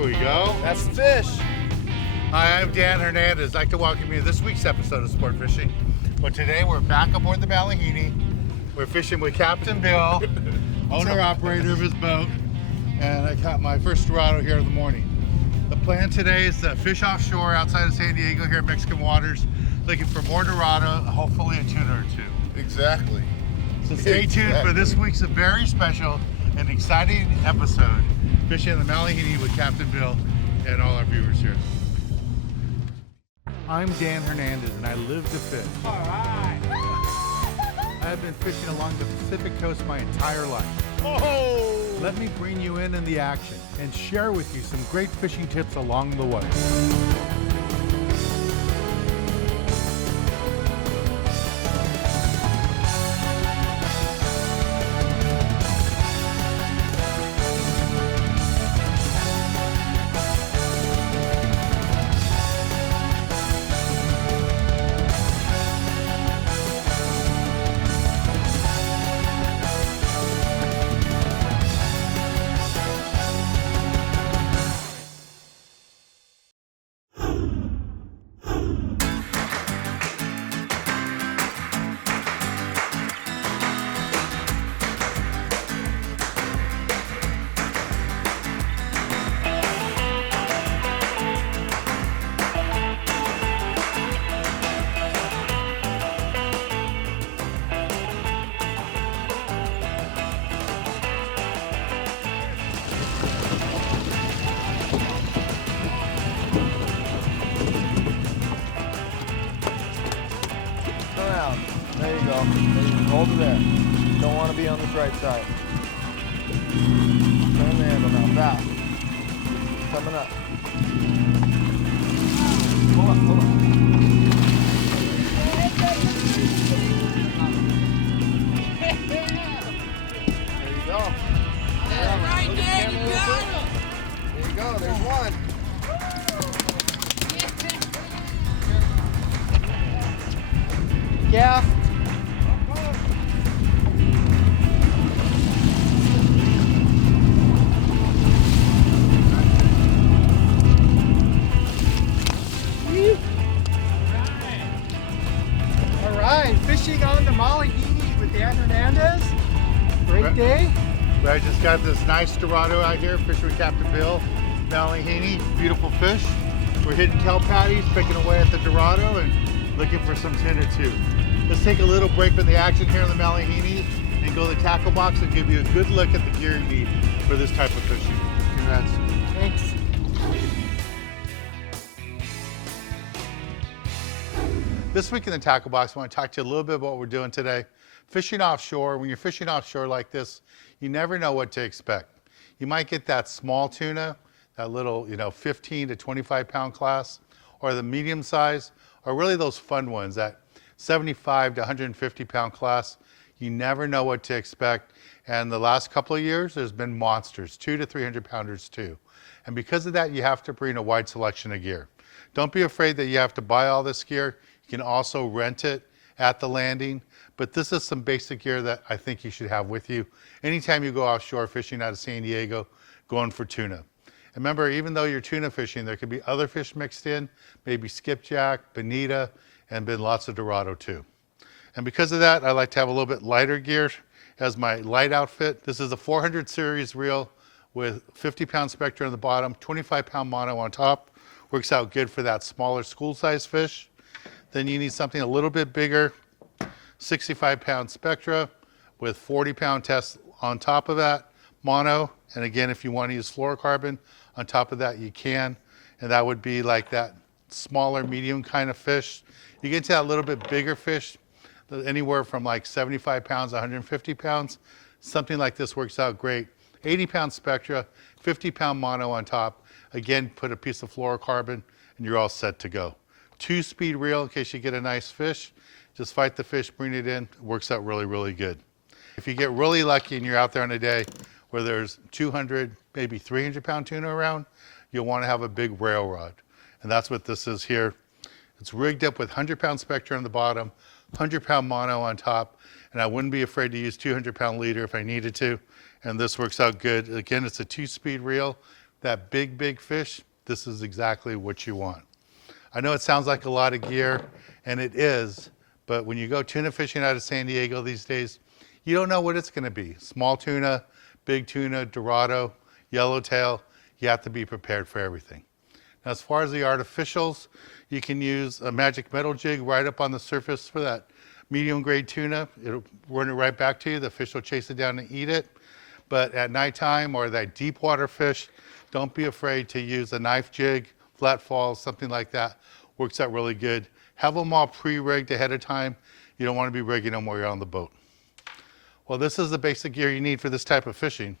There we go. That's the fish. Hi, I'm Dan Hernandez. I'd like to welcome you to this week's episode of Sport Fishing. But today we're back aboard the Malihini. We're fishing with Captain Bill, owner-operator of his boat. And I caught my first Dorado here in the morning. The plan today is to fish offshore outside of San Diego here in Mexican waters, looking for more Dorado, hopefully a tuna or two. Exactly. So stay tuned for this week's very special and exciting episode, fishing the Malihini with Captain Bill and all our viewers here. I'm Dan Hernandez and I live to fish. All right. I have been fishing along the Pacific coast my entire life. Oh! Let me bring you in the action and share with you some great fishing tips along the way. There you go. Hold it there. Don't want to be on this right side. Turn the handle now. Fast. Coming up. Hold on, hold on. There you go. That's right, Dan. You got him. There you go. There's one. Yeah. All right, fishing on the Malihini with Dan Hernandez. Great day. I just got this nice Dorado out here, fishing with Captain Bill, Malihini, beautiful fish. We're hitting kelp patties, picking away at the Dorado and looking for some tuna too. Let's take a little break from the action here on the Malihini and go to the tackle box and give you a good look at the gear you need for this type of fishing. Congrats. Thanks. This week in the tackle box, I want to talk to you a little bit about what we're doing today. Fishing offshore, when you're fishing offshore like this, you never know what to expect. You might get that small tuna, that little, 15 to 25 pound class, or the medium size, or really those fun ones, that 75 to 150 pound class. You never know what to expect. And the last couple of years, there's been monsters, 200 to 300 pounders too. And because of that, you have to bring a wide selection of gear. Don't be afraid that you have to buy all this gear. You can also rent it at the landing. But this is some basic gear that I think you should have with you anytime you go offshore fishing out of San Diego, going for tuna. And remember, even though you're tuna fishing, there could be other fish mixed in, maybe skipjack, bonita, and been lots of Dorado too. And because of that, I like to have a little bit lighter gear as my light outfit. This is a 400 series reel with 50 pound spectra on the bottom, 25 pound mono on top. Works out good for that smaller school size fish. Then you need something a little bit bigger, 65 pound spectra with 40 pound test on top of that, mono. And again, if you want to use fluorocarbon on top of that, you can. And that would be like that smaller, medium kind of fish. You get to that little bit bigger fish, anywhere from like 75 pounds, 150 pounds. Something like this works out great. 80 pound spectra, 50 pound mono on top. Again, put a piece of fluorocarbon and you're all set to go. 2-speed reel in case you get a nice fish. Just fight the fish, bring it in. It works out really, really good. If you get really lucky and you're out there on a day where there's 200, maybe 300 pound tuna around, you'll want to have a big rail rod. And that's what this is here. It's rigged up with 100 pound spectra on the bottom, 100 pound mono on top, and I wouldn't be afraid to use 200 pound leader if I needed to. And this works out good. Again, it's a 2-speed reel, that big fish, this is exactly what you want. I know it sounds like a lot of gear, and it is, but when you go tuna fishing out of San Diego these days, you don't know what it's gonna be. Small tuna, big tuna, dorado, yellowtail, you have to be prepared for everything. Now, as far as the artificials, you can use a magic metal jig right up on the surface for that medium grade tuna. It'll run it right back to you. The fish will chase it down and eat it. But at nighttime or that deep water fish, don't be afraid to use a knife jig, flat falls, something like that. Works out really good. Have them all pre-rigged ahead of time. You don't want to be rigging them while you're on the boat. Well, this is the basic gear you need for this type of fishing.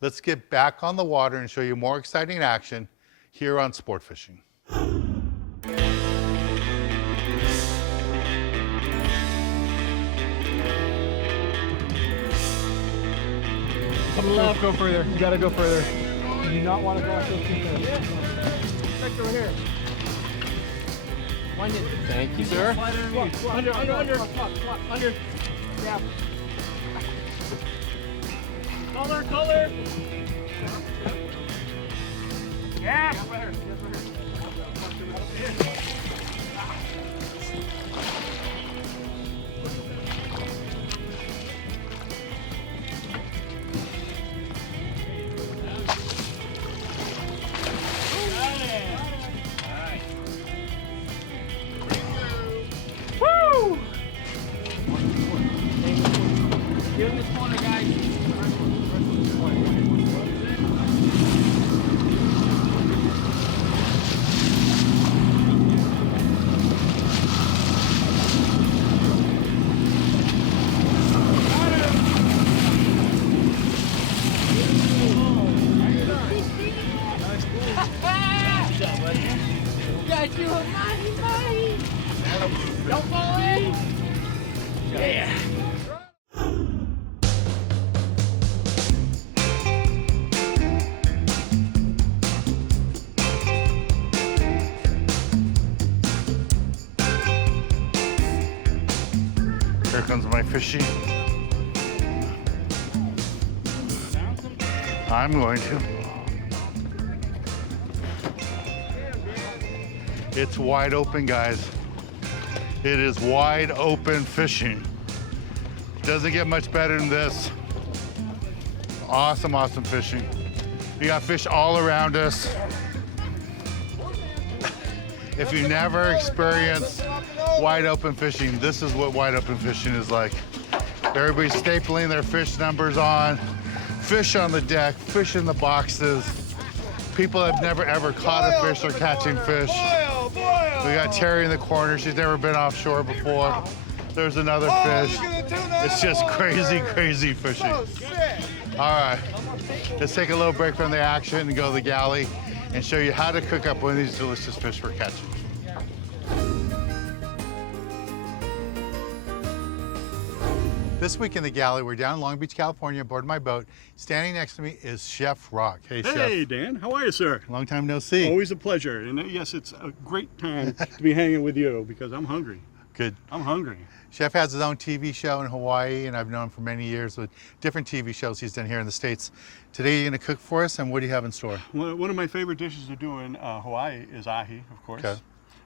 Let's get back on the water and show you more exciting action here on Sport Fishing. Come left. Go further. You gotta go further. You do not want to go off those two fish. Right over here. Thank you, sir. Under. Under. Yeah. Color. Yeah. Woo! Get in this corner, guys. Got you a mahi. Don't fall in. Yeah. Here comes my fishing. I'm going to. It's wide open, guys. It is wide open fishing. Doesn't get much better than this. Awesome fishing. We got fish all around us. If you never experienced wide open fishing, this is what wide open fishing is like. Everybody's stapling their fish numbers on, fish on the deck, fish in the boxes. People have never ever caught a fish or catching fish. We got Terry in the corner. She's never been offshore before. There's another fish. It's just crazy fishing. All right, let's take a little break from the action and go to the galley and show you how to cook up one of these delicious fish for catching. This week in the galley, we're down in Long Beach, California, aboard my boat. Standing next to me is Chef Rock. Hey, Chef. Hey, Dan. How are you, sir? Long time no see. Always a pleasure. And yes, it's a great time to be hanging with you because I'm hungry. Good. I'm hungry. Chef has his own TV show in Hawaii, and I've known him for many years with different TV shows he's done here in the States. Today, you're going to cook for us, and what do you have in store? One of my favorite dishes to do in Hawaii is ahi, of course. Okay.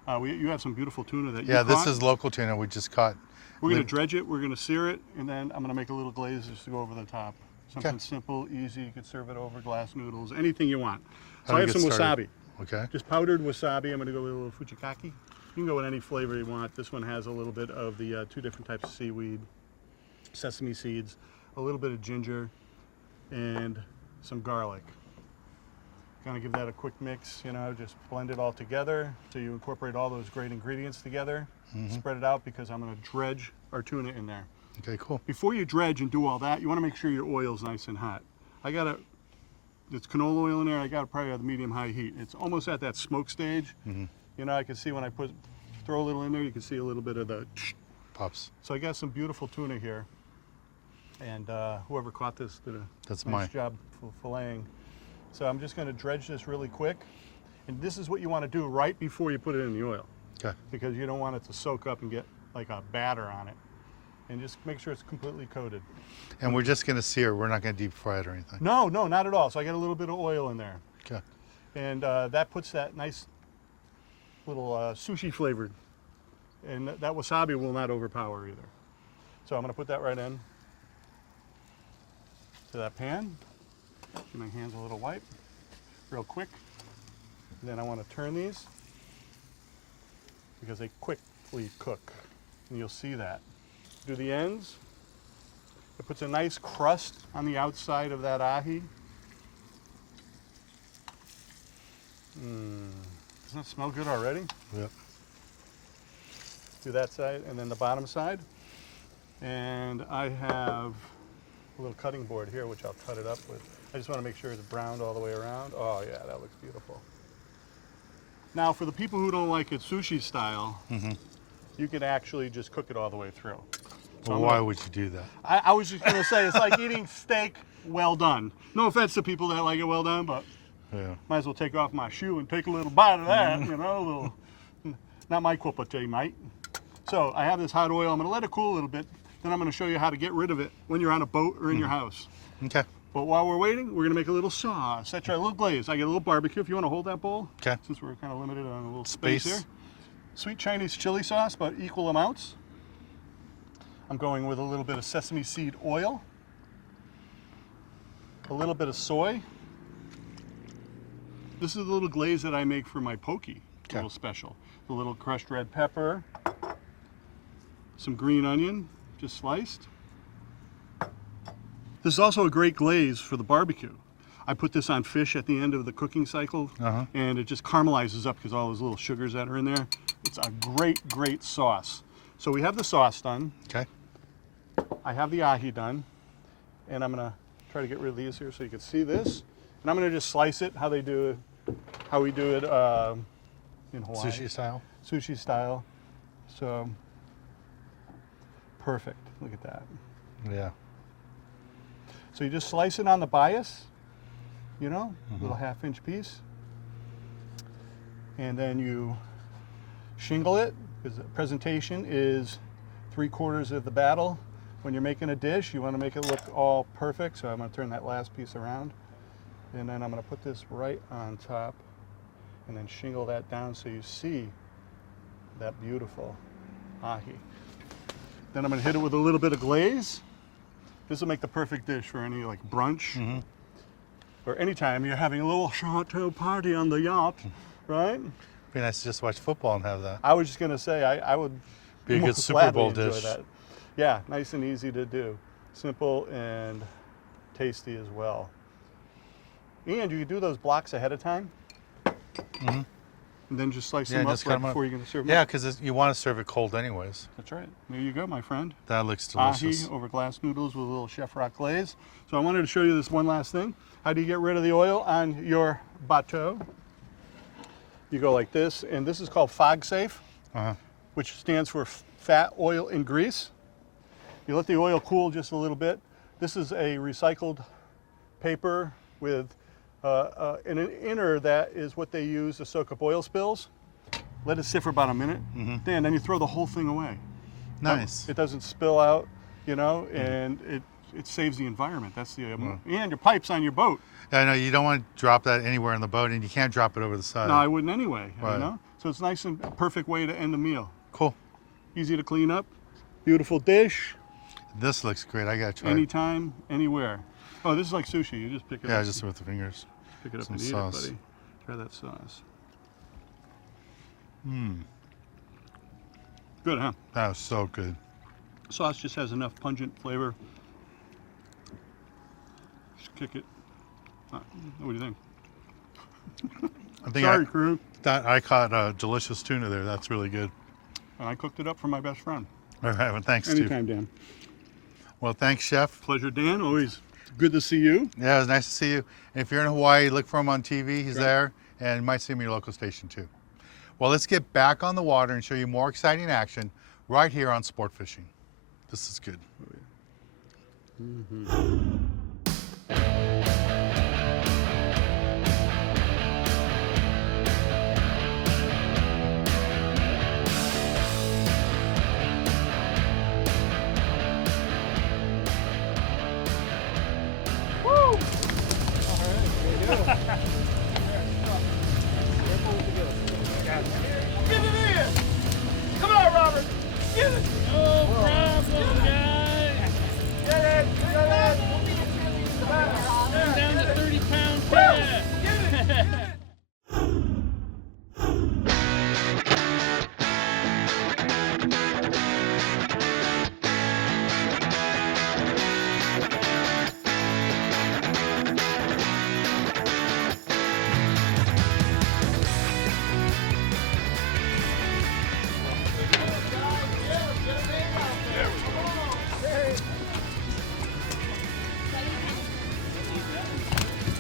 You have some beautiful tuna that you Yeah, caught. this is local tuna we just caught. We're going to dredge it, we're going to sear it, and then I'm going to make a little glaze just to go over the top. Something simple, easy. You could serve it over glass noodles, anything you want. So How I do have we some get started? wasabi. Okay. Just powdered wasabi. I'm going to go with a little fujikake. You can go with any flavor you want. This one has a little bit of the two different types of seaweed, sesame seeds, a little bit of ginger, and some garlic. Kind of give that a quick mix, you know, just blend it all together till you incorporate all those great ingredients together. Spread it out because I'm going to dredge our tuna in there. Okay, cool. Before you dredge and do all that, you want to make sure your oil's nice and hot. It's canola oil in there. I got it probably at the medium-high heat. It's almost at that smoke stage. You know, I can see when I throw a little in there, you can see a little bit of the Pops. So I got some beautiful tuna here. And whoever caught this did That's a mine. nice job filleting. So I'm just going to dredge this really quick. And this is what you want to do right before you put it in the oil. Okay. Because you don't want it to soak up and get like a batter on it. And just make sure it's completely coated. And we're just going to sear. We're not going to deep fry it or anything. No, not at all. So I got a little bit of oil in there. Okay. And that puts that nice little sushi flavored. And that wasabi will not overpower either. So I'm going to put that right in to that pan. Give my hands a little wipe, real quick. And then I want to turn these because they quickly cook. And you'll see that. Do the ends. It puts a nice crust on the outside of that ahi. Doesn't it smell good already? Yep. Do that side and then the bottom side. And I have a little cutting board here, which I'll cut it up with. I just want to make sure it's browned all the way around. Oh yeah, that looks beautiful. Now for the people who don't like it sushi style, you can actually just cook it all the way through. So Well, why would you do that? I was just going to say, it's like eating steak well done. No offense to people that like it well done, but Yeah. might as well take off my shoe and take a little bite of that, you know, a little, not my cup of tea, mate. So I have this hot oil. I'm going to let it cool a little bit. Then I'm going to show you how to get rid of it when you're on a boat or in your house. Okay. But while we're waiting, we're going to make a little sauce. That's right, a little glaze. I get a little barbecue if you want to hold that bowl. Okay. Since we're kind of limited on a little space Space. here. Sweet Chinese chili sauce, but equal amounts. I'm going with a little bit of sesame seed oil. A little bit of soy. This is the little glaze that I make for my poke. A little special. The little crushed red pepper. Some green onion, just sliced. This is also a great glaze for the barbecue. I put this on fish at the end of the cooking cycle, and it just caramelizes up because all those little sugars that are in there. It's a great, great sauce. So we have the sauce done. Okay. I have the ahi done, and I'm gonna try to get rid of these here so you can see this. And I'm gonna just slice it how we do it in Hawaii. Sushi style? Sushi style. So, perfect, look at that. Yeah. So you just slice it on the bias, you know, little half-inch piece. And then you shingle it, because the presentation is 3/4 of the battle. When you're making a dish, you want to make it look all perfect. So I'm going to turn that last piece around. And then I'm going to put this right on top and then shingle that down so you see that beautiful ahi. Then I'm going to hit it with a little bit of glaze. This will make the perfect dish for any like brunch or anytime you're having a little chateau party on the yacht, right? Be nice to just watch football and have that. I was just going to say, I would Be a good most Super Bowl gladly enjoy dish. that. Yeah, nice and easy to do. Simple and tasty as well. And you can do those blocks ahead of time. And then just slice them up just cut right them up. before you're going to serve them. Yeah, because you want to serve it cold anyways. That's right. There you go, my friend. That looks delicious. Ahi over glass noodles with a little Chef Rock glaze. So I wanted to show you this one last thing. How do you get rid of the oil on your bateau? You go like this, and this is called Fog Safe, which stands for fat, oil, and grease. You let the oil cool just a little bit. This is a recycled paper with an inner that is what they use to soak up oil spills. Let it sit for about a minute. Then you throw the whole thing away. Nice. It doesn't spill out, you know, and it saves the environment. That's the and your pipes on your boat. I know you don't want to drop that anywhere in the boat, and you can't drop it over the side. No, I wouldn't anyway. Right. You know, so it's nice and perfect way to end the meal. Cool. Easy to clean up. Beautiful dish. This looks great. I gotta try it. Anytime, anywhere. Oh, this is like sushi. You just pick it up. Yeah, just with the fingers. Pick it up some and sauce. eat it, buddy. Try that sauce. Good, huh? That was so good. Sauce just has enough pungent flavor. Just kick it. What do you think? I think Sorry, crew. I caught delicious tuna there. That's really good. And I cooked it up for my best friend. All right, well, thanks, Steve. Anytime, Dan. Well, thanks, Chef. Pleasure, Dan. Always good to see you. Yeah, it was nice to see you. And if you're in Hawaii, look for him on TV. He's there, and you might see him at your local station too. Well, let's get back on the water and show you more exciting action right here on Sport Fishing. This is good.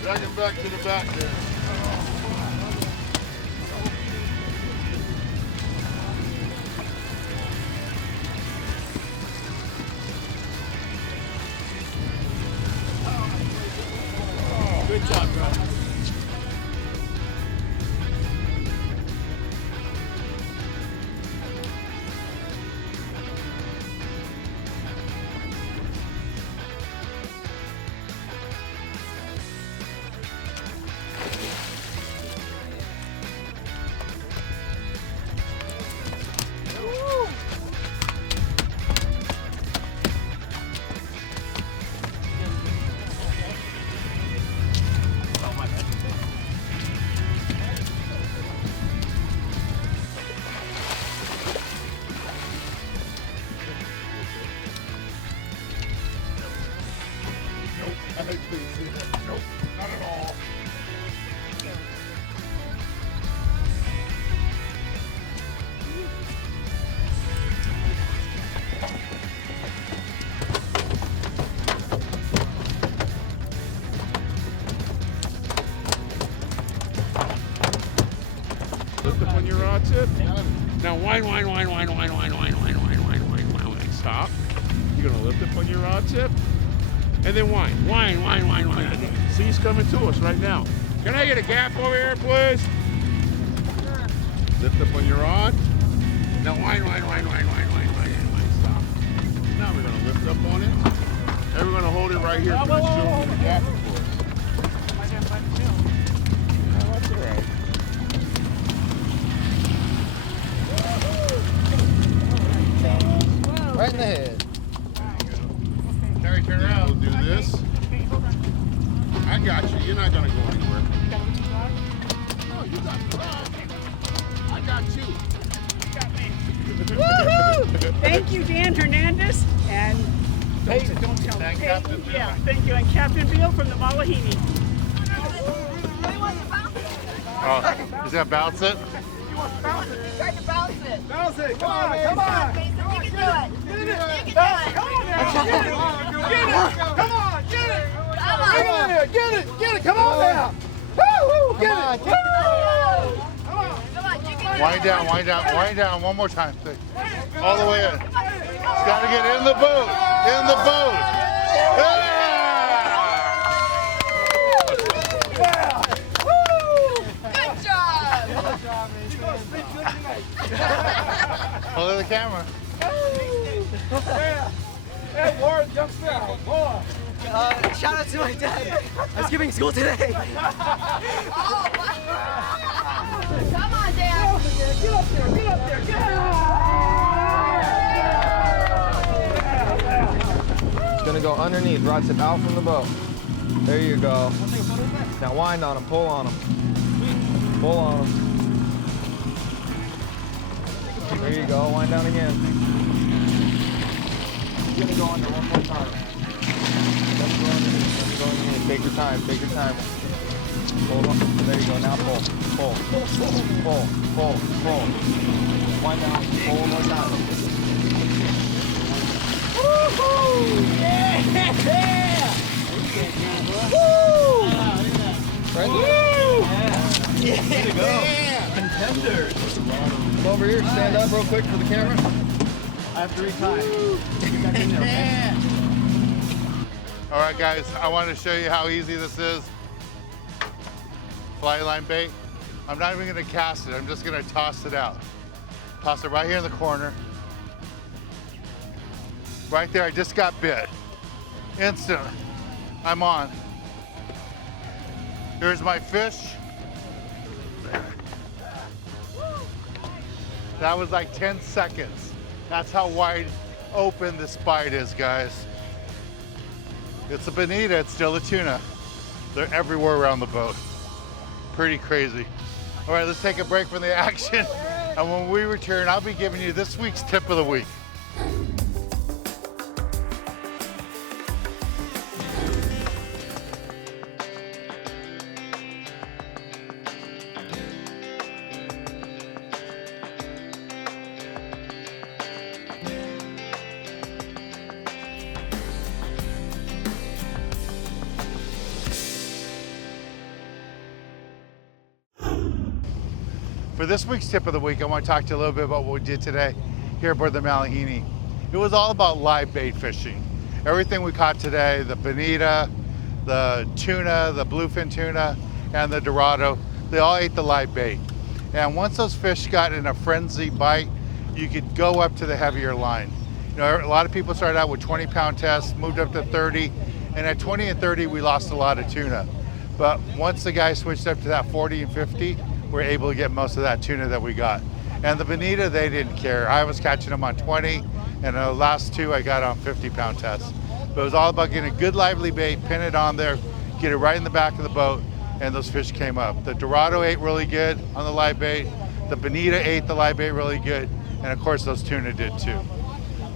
Drag him back to the back there. Good job, bro. Nope, not at all. Lift up on your rod tip. Now wind. Stop. You're gonna lift up on your rod tip. And then wind. See, he's coming to us right now. Can I get a gap over here, please? Lift up on your rod. Now wind. Stop. Now we're gonna lift up on it. And we're gonna hold it right here for this gentleman to gap it for us. No, that's all right. Right in the head. Terry, turn around. We'll do this. I got you. You're not gonna go anywhere. No, you got the rod. I got you. Woohoo! Thank you, Dan Hernandez, and don't tell Thank Peyton. Captain Bill. Yeah, thank you, and Captain Beal from the Malihini. Oh, is that bounce it? Try to bounce it. Bounce it. Come on, come on. Mason, you can do it. You can do it. Come on now. Get it. Come on, get it. Come on. Get in there. Get it. Come on now. Woo-hoo. Get it. Come on, you can do it. Wind down. One more time. All the way in. It's got to get in the boat. In the boat. Yeah! Good job. Hold the camera. Hey, Warren jumps down. Boy. Shout out to my dad. I was skipping school today. Oh, wow. Come on, Dan. Get up there. It's gonna go underneath. Rod tip out from the boat. There you go. Now wind on him. Pull on him. Pull on him. There you go. Wind down again. He's gonna go under one more time. Let him go underneath. Let him go underneath. Take your time. Hold on. There you go. Now pull. Wind down. Pull one more time. Woohoo! Yeah! Woo! Right there. Yeah. Way to go. Contenders. Come over here. Stand up real quick for the camera. I have to retire. Get back in there, okay? All right, guys, I want to show you how easy this is. Fly line bait. I'm not even going to cast it. I'm just going to toss it out. Toss it right here in the corner. Right there, I just got bit. Instant. I'm on. Here's my fish. That was like 10 seconds. That's how wide open this bite is, guys. It's a bonita, it's still a tuna. They're everywhere around the boat. Pretty crazy. All right, let's take a break from the action. And when we return, I'll be giving you this week's tip of the week. For this week's tip of the week, I want to talk to you a little bit about what we did today here aboard the Malihini. It was all about live bait fishing. Everything we caught today, the bonita, the tuna, the bluefin tuna, and the dorado, they all ate the live bait. And once those fish got in a frenzy bite, you could go up to the heavier line. You know, a lot of people started out with 20-pound tests, moved up to 30, and at 20 and 30, we lost a lot of tuna. But once the guys switched up to that 40 and 50, we're able to get most of that tuna that we got. And the bonita, they didn't care. I was catching them on 20, and the last two I got on 50-pound tests. But it was all about getting a good lively bait, pin it on there, get it right in the back of the boat, and those fish came up. The dorado ate really good on the live bait. The bonita ate the live bait really good. And of course, those tuna did too.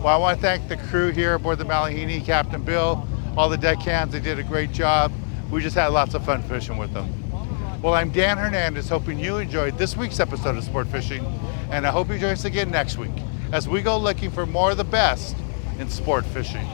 Well, I want to thank the crew here aboard the Malihini, Captain Bill, all the deckhands. They did a great job. We just had lots of fun fishing with them. Well, I'm Dan Hernandez, hoping you enjoyed this week's episode of Sport Fishing, and I hope you join us again next week as we go looking for more of the best in sport fishing.